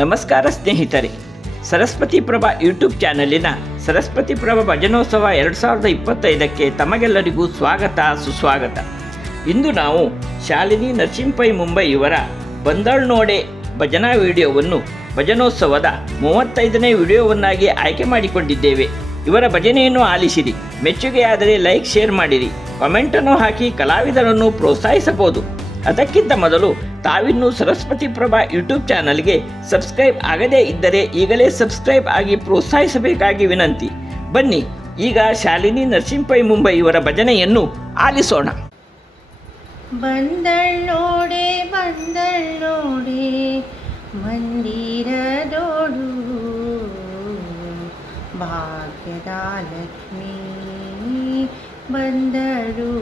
ನಮಸ್ಕಾರ ಸ್ನೇಹಿತರೆ. ಸರಸ್ವತಿ ಪ್ರಭಾ ಯೂಟ್ಯೂಬ್ ಚಾನಲಿನ ಸರಸ್ವತಿ ಪ್ರಭಾ ಭಜನೋತ್ಸವ ಎರಡು ಸಾವಿರದ ಇಪ್ಪತ್ತೈದಕ್ಕೆ ತಮಗೆಲ್ಲರಿಗೂ ಸ್ವಾಗತ, ಸುಸ್ವಾಗತ. ಇಂದು ನಾವು ಶಾಲಿನಿ ನರಸಿಂಪೈ ಮುಂಬೈ ಇವರ ಬಂದಳ್ ನೋಡೆ ಭಜನಾ ವಿಡಿಯೋವನ್ನು ಭಜನೋತ್ಸವದ ಮೂವತ್ತೈದನೇ ವಿಡಿಯೋವನ್ನಾಗಿ ಆಯ್ಕೆ ಮಾಡಿಕೊಂಡಿದ್ದೇವೆ. ಇವರ ಭಜನೆಯನ್ನು ಆಲಿಸಿರಿ. ಮೆಚ್ಚುಗೆಯಾದರೆ ಲೈಕ್, ಶೇರ್ ಮಾಡಿರಿ. ಕಮೆಂಟನ್ನು ಹಾಕಿ ಕಲಾವಿದರನ್ನು ಪ್ರೋತ್ಸಾಹಿಸಬಹುದು. ಅದಕ್ಕಿಂತ ಮೊದಲು ತಾವಿನ್ನೂ ಸರಸ್ವತಿ ಪ್ರಭಾ ಯೂಟ್ಯೂಬ್ ಚಾನಲ್ಗೆ ಸಬ್ಸ್ಕ್ರೈಬ್ ಆಗದೇ ಇದ್ದರೆ ಈಗಲೇ ಸಬ್ಸ್ಕ್ರೈಬ್ ಆಗಿ ಪ್ರೋತ್ಸಾಹಿಸಬೇಕಾಗಿ ವಿನಂತಿ. ಬನ್ನಿ, ಈಗ ಶಾಲಿನಿ ನರಸಿಂಹಪೈ ಮುಂಬೈ ಇವರ ಭಜನೆಯನ್ನು ಆಲಿಸೋಣ. ಬಂದಳ್ಳೋಡೆ ಬಂದಳ್ಳೋಡೆ ಮಂದಿರದೋಡು, ಭಾಗ್ಯದ ಲಕ್ಷ್ಮೀ ಬಂದಳು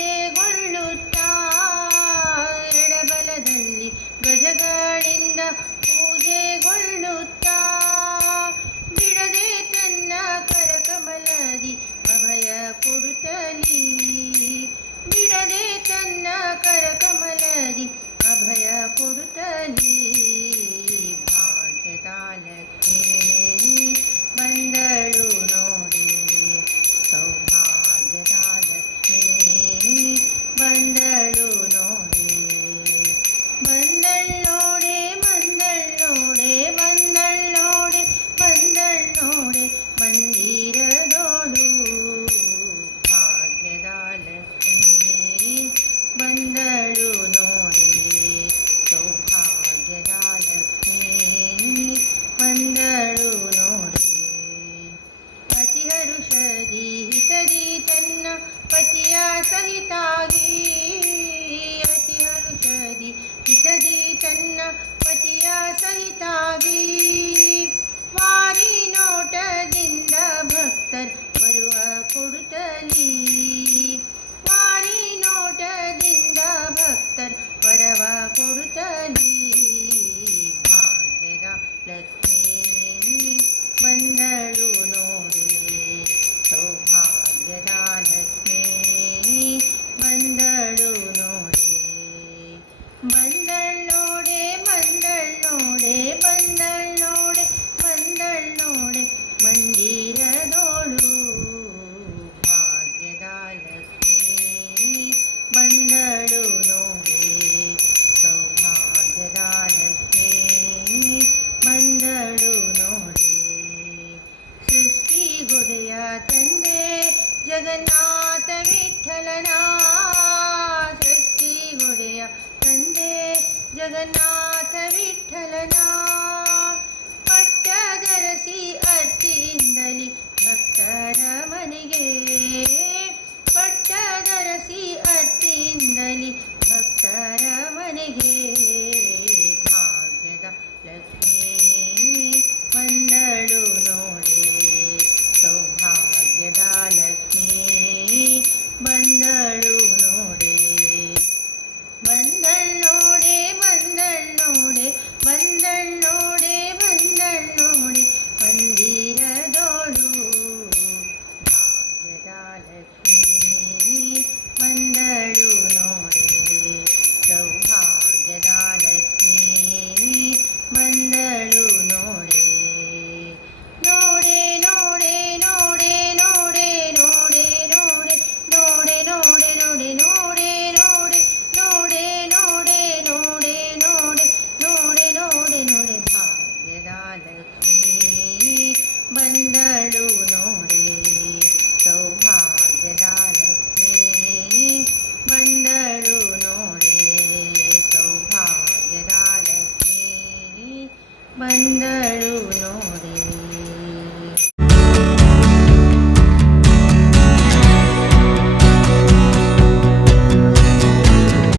ಪೂಜೆಗೊಳ್ಳುತ್ತಾ ಎಡಬಲದಲ್ಲಿ ಗಜಗಳಿಂದ ಪೂಜೆಗೊಳ್ಳುತ್ತಾ? ಬಿಡದೆ ತನ್ನ ಕರಕಮಲದಿ ಅಭಯ ಕೊಡುತ್ತಲಿ? ಬಿಡದೆ ತನ್ನ ಕರಕಮಲದಿ ಅಭಯ ಕೊಡುತ್ತಲೀ? kurtani ಜಗನ್ನಾಥ ವಿಠಲನ ಸೃಷ್ಟಿ ಒಡೆಯ ತಂದೆ ಜಗನ್ನಾಥ ವಿಠಲನ. ಪಟ್ಟದರಸಿ ಅರ್ತಿಯಿಂದಲಿ ಭಕ್ತರ ಮನೆಗೆ ಬಂದಳು ನೋಡಿ. ಸೌಭಾಗ್ಯದ ಲಕ್ಷ್ಮೀ ಬಂದಳು ನೋಡಿ. ಸೌಭಾಗ್ಯದ ಲಕ್ಷ್ಮೀ ಬಂದಳು ನೋಡಿ.